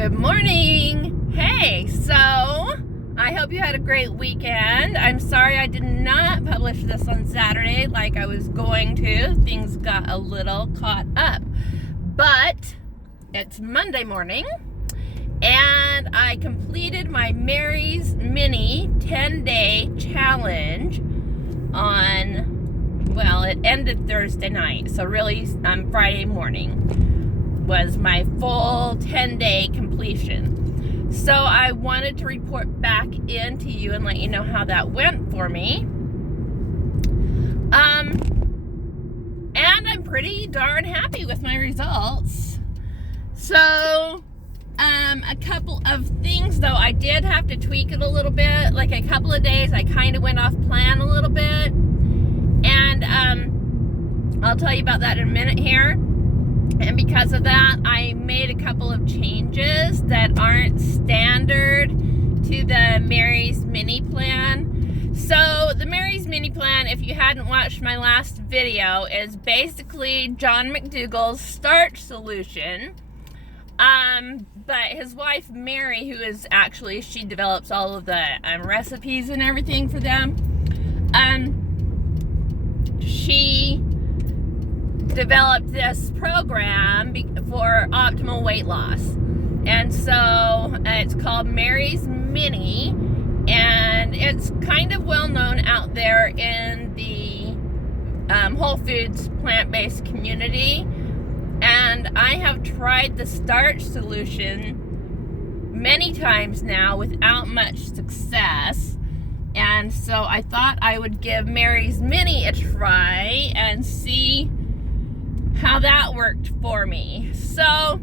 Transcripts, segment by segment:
Good morning. Hey, so I hope you had a great weekend. I'm sorry I did not publish this on Saturday like I was going to. Things got a little caught up. But it's Monday morning and I completed my Mary's Mini 10-day challenge on, well, it ended Thursday night. So really Friday morning was my full 10-day completion. So I wanted to report back in to you and let you know how that went for me. And I'm pretty darn happy with my results. So a couple of things though, I did have to tweak it a little bit. Like a couple of days I kind of went off plan a little bit, and I'll tell you about that in a minute here. And because of that, I made a couple of changes that aren't standard to the Mary's Mini plan. So the Mary's Mini plan, if you hadn't watched my last video, is basically John McDougall's Starch Solution. But his wife, Mary, who is actually, she develops all of the recipes and everything for them. She developed this program for optimal weight loss, and so it's called Mary's Mini, and it's kind of well known out there in the Whole Foods plant-based community. And I have tried the Starch Solution many times now without much success, and so I thought I would give Mary's Mini a try and see how that worked for me. So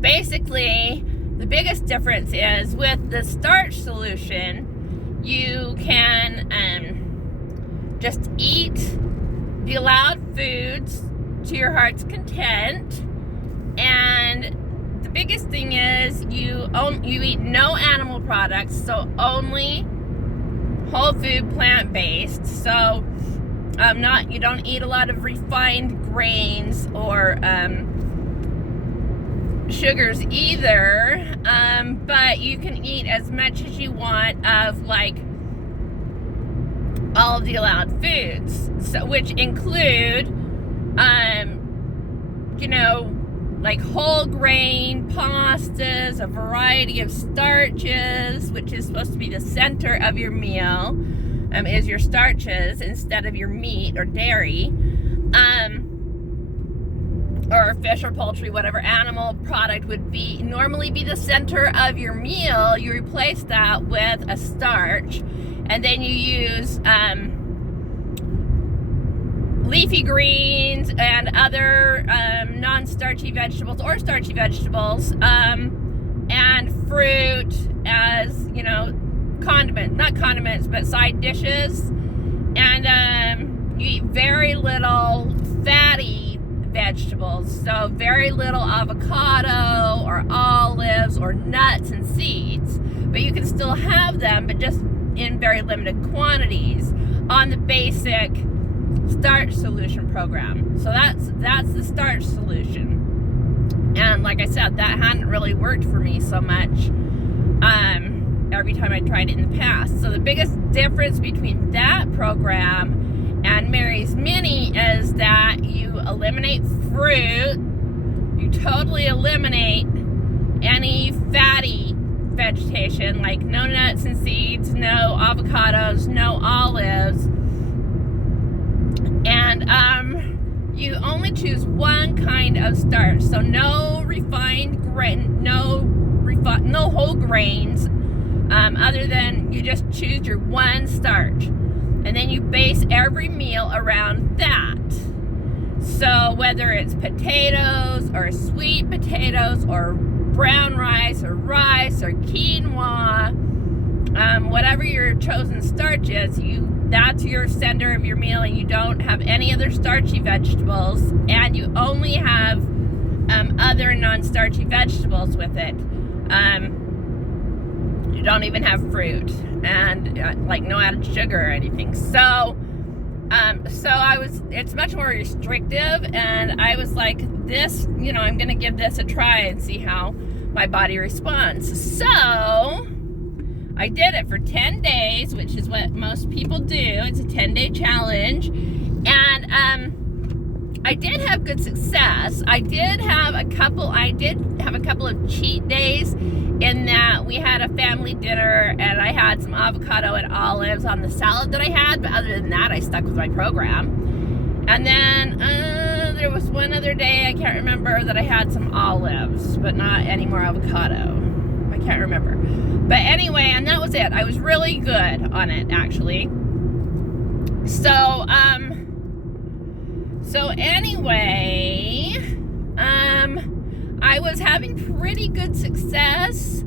basically the biggest difference is with the Starch Solution, you can just eat the allowed foods to your heart's content, and the biggest thing is you eat no animal products, so only whole food plant-based. So you don't eat a lot of refined grains or sugars either, but you can eat as much as you want of like all of the allowed foods, so which include like whole grain pastas, a variety of starches, which is supposed to be the center of your meal. Is your starches instead of your meat or dairy, or fish or poultry, whatever animal product would normally be the center of your meal. You replace that with a starch, and then you use leafy greens and other non-starchy vegetables or starchy vegetables, and fruit as, not condiments, but side dishes. And you eat very little fatty vegetables, so very little avocado or olives or nuts and seeds, but you can still have them, but just in very limited quantities on the basic Starch Solution program. So that's the Starch Solution. And like I said, that hadn't really worked for me so much every time I tried it in the past. So the biggest difference between that program and Mary's Mini is that you eliminate fruit, you totally eliminate any fatty vegetation, like no nuts and seeds, no avocados, no olives, and you only choose one kind of starch. So no refined grain, no whole grains, other than you just choose your one starch, and then you base every meal around that. So whether it's potatoes or sweet potatoes or brown rice or quinoa, whatever your chosen starch is, that's your center of your meal, and you don't have any other starchy vegetables, and you only have other non-starchy vegetables with it. You don't even have fruit, and like no added sugar or anything. So it's much more restrictive, and I was like, this, I'm gonna give this a try and see how my body responds. So I did it for 10 days, which is what most people do. It's a 10-day challenge. And I did have good success. I did have a couple of cheat days in that we had a family dinner and I had some avocado and olives on the salad that I had, but other than that, I stuck with my program. And then there was one other day, I can't remember, that I had some olives, but not any more avocado. I can't remember. But anyway, and that was it. I was really good on it, actually. So anyway, I was having pretty good success.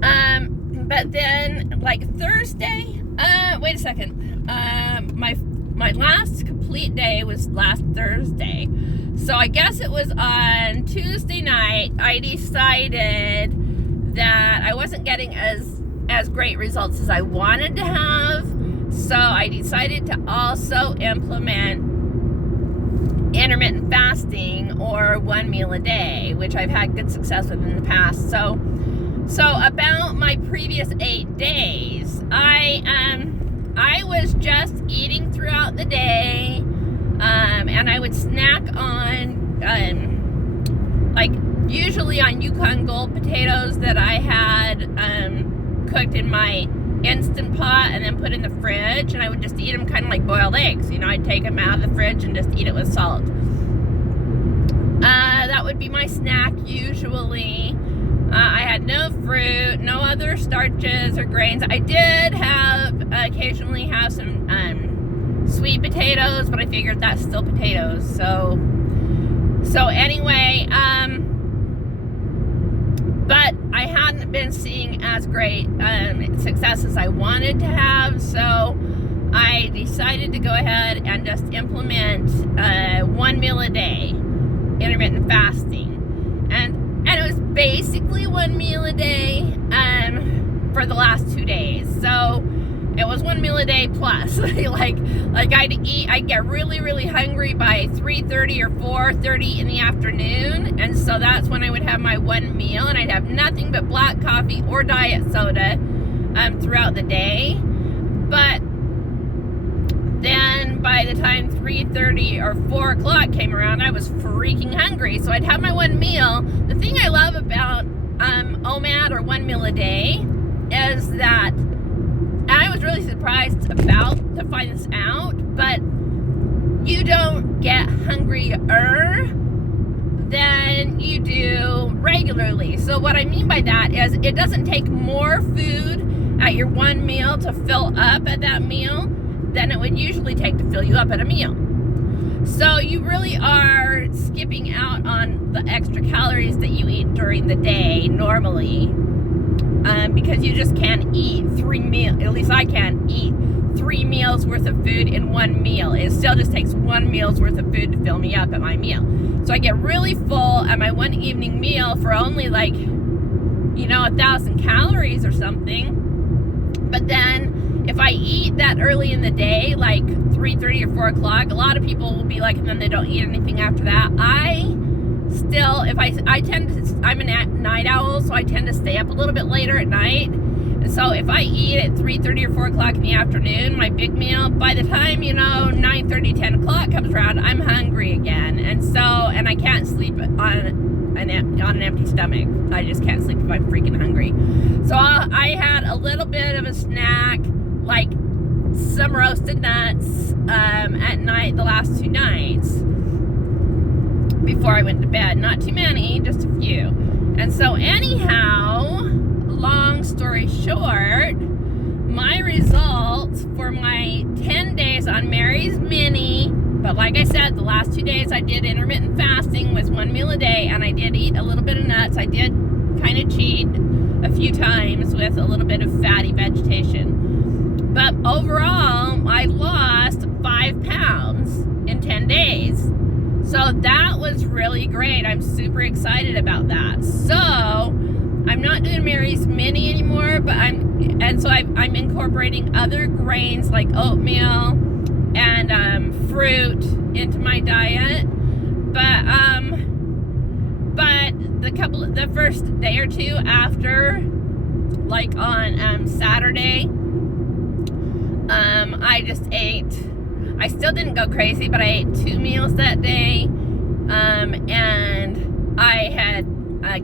But then, like Thursday, wait a second. My last complete day was last Thursday. So I guess it was on Tuesday night, I decided that I wasn't getting as great results as I wanted to have. So I decided to also implement intermittent fasting, or 1 meal a day, which I've had good success with in the past. So about my previous 8 days, I was just eating throughout the day, and I would snack on, like usually on Yukon Gold potatoes that I had cooked in my Instant Pot and then put in the fridge, and I would just eat them kind of like boiled eggs. You know, I'd take them out of the fridge and just eat it with salt. That would be my snack usually. I had no fruit, no other starches or grains. I did occasionally have some sweet potatoes, but I figured that's still potatoes. So anyway, but I hadn't been seeing as great success as I wanted to have, so I decided to go ahead and just implement 1 meal a day intermittent fasting, and it was basically 1 meal a day for the last 2 days. So it was 1 meal a day plus. like I'd get really hungry by 3:30 or 4:30 in the afternoon, and so that's when I would have my 1 meal, and I'd have nothing but black coffee or diet soda throughout the day. But then by the time 3:30 or 4 o'clock came around, I was freaking hungry, so I'd have my 1 meal. The thing I love about OMAD, or 1 meal a day, is that, and I was really surprised to find this out, but you don't get hungrier than you do regularly. So what I mean by that is it doesn't take more food at your 1 meal to fill up at that meal than it would usually take to fill you up at a meal. So you really are skipping out on the extra calories that you eat during the day normally, because you just can't eat 3 meals, at least I can't eat 3 meals worth of food in 1 meal. It still just takes 1 meal's worth of food to fill me up at my meal. So I get really full at my 1 evening meal for only 1,000 calories or something. But then if I eat that early in the day, like 3:30 or 4 o'clock, a lot of people will be like, and then they don't eat anything after that. I'm a night owl, so I tend to stay up a little bit later at night. And so if I eat at 3:30 or 4 o'clock in the afternoon, my big meal, by the time, 9:30, 10 o'clock comes around, I'm hungry again. And I can't sleep on an empty stomach. I just can't sleep if I'm freaking hungry. So I had a little bit of a snack, like some roasted nuts at night the last 2 nights before I went to bed. Not too many, just a few. And so anyhow, long story short, my results for my 10 days on Mary's Mini, but like I said, the last 2 days I did intermittent fasting with 1 meal a day, and I did eat a little bit of nuts. I did kind of cheat a few times with a little bit of fatty vegetation. But overall, I lost 5 pounds in 10 days. So that was really great. I'm super excited about that. So I'm not doing Mary's Mini anymore, but I'm incorporating other grains like oatmeal and fruit into my diet. But the first day or two after, like on Saturday, I just ate. I still didn't go crazy, but I ate 2 meals that day, and I had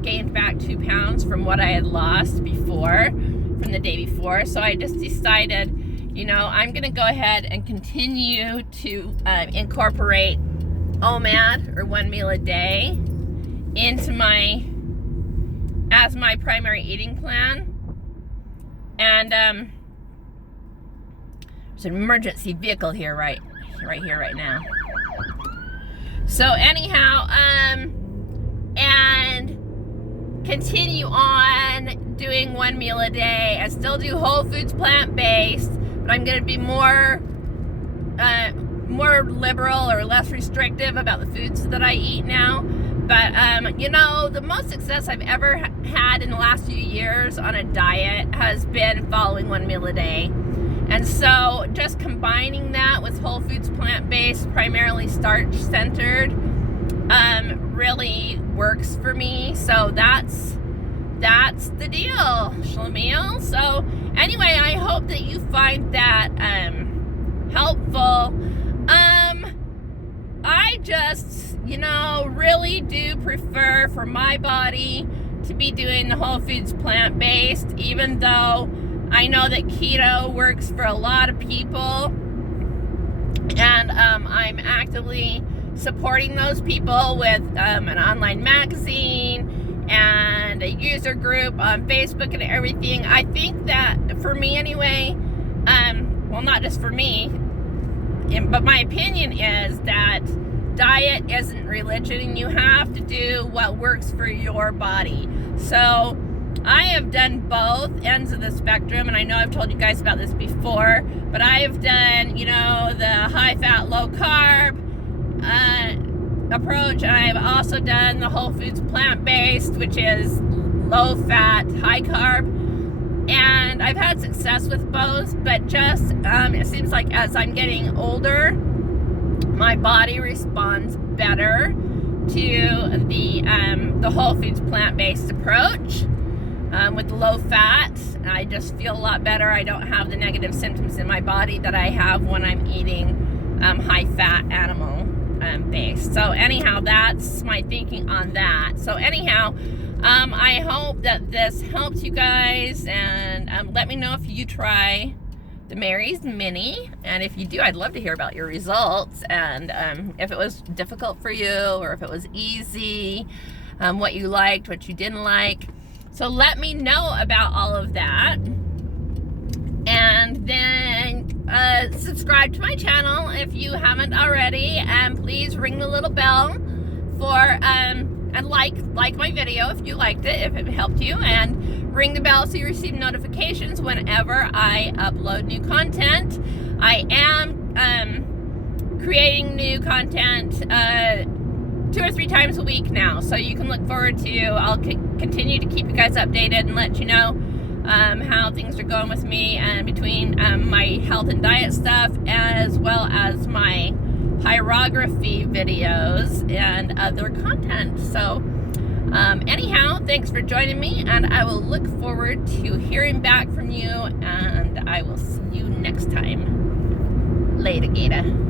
gained back 2 pounds from what I had lost before, from the day before. So I just decided, you know, I'm gonna go ahead and continue to incorporate OMAD, or 1 meal a day, into as my primary eating plan. And there's an emergency vehicle here right here right now. So anyhow, and continue on doing 1 meal a day. I still do whole foods, plant-based, but I'm gonna be more liberal or less restrictive about the foods that I eat now. But you know, the most success I've ever had in the last few years on a diet has been following 1 meal a day. And so just combining that with whole foods, plant-based, primarily starch-centered, really works for me. So that's the deal, Shlemiel. So anyway, I hope that you find that helpful. I just, you know, really do prefer for my body to be doing the whole foods, plant-based, even though I know that keto works for a lot of people, and I'm actively supporting those people with an online magazine and a user group on Facebook and everything. I think that for me anyway, well, not just for me, but my opinion is that diet isn't religion, and you have to do what works for your body. So I have done both ends of the spectrum, and I know I've told you guys about this before, but I have done, you know, the high-fat, low-carb approach, and I have also done the whole foods, plant-based, which is low-fat, high-carb, and I've had success with both, but just, it seems like as I'm getting older, my body responds better to the whole foods, plant-based approach. With the low fat, I just feel a lot better. I don't have the negative symptoms in my body that I have when I'm eating high fat animal based. So anyhow, that's my thinking on that. So anyhow, I hope that this helps you guys, and let me know if you try the Mary's Mini, and if you do, I'd love to hear about your results, and if it was difficult for you or if it was easy, what you liked, what you didn't like. So let me know about all of that, and then subscribe to my channel if you haven't already, and please ring the little bell for and like my video if you liked it, if it helped you, and ring the bell so you receive notifications whenever I upload new content. I am creating new content 2 or 3 times a week now, so you can look forward to. I'll continue to keep you guys updated and let you know how things are going with me, and between my health and diet stuff, as well as my pyrography videos and other content. So anyhow, thanks for joining me, and I will look forward to hearing back from you, and I will see you next time. Later, Gator.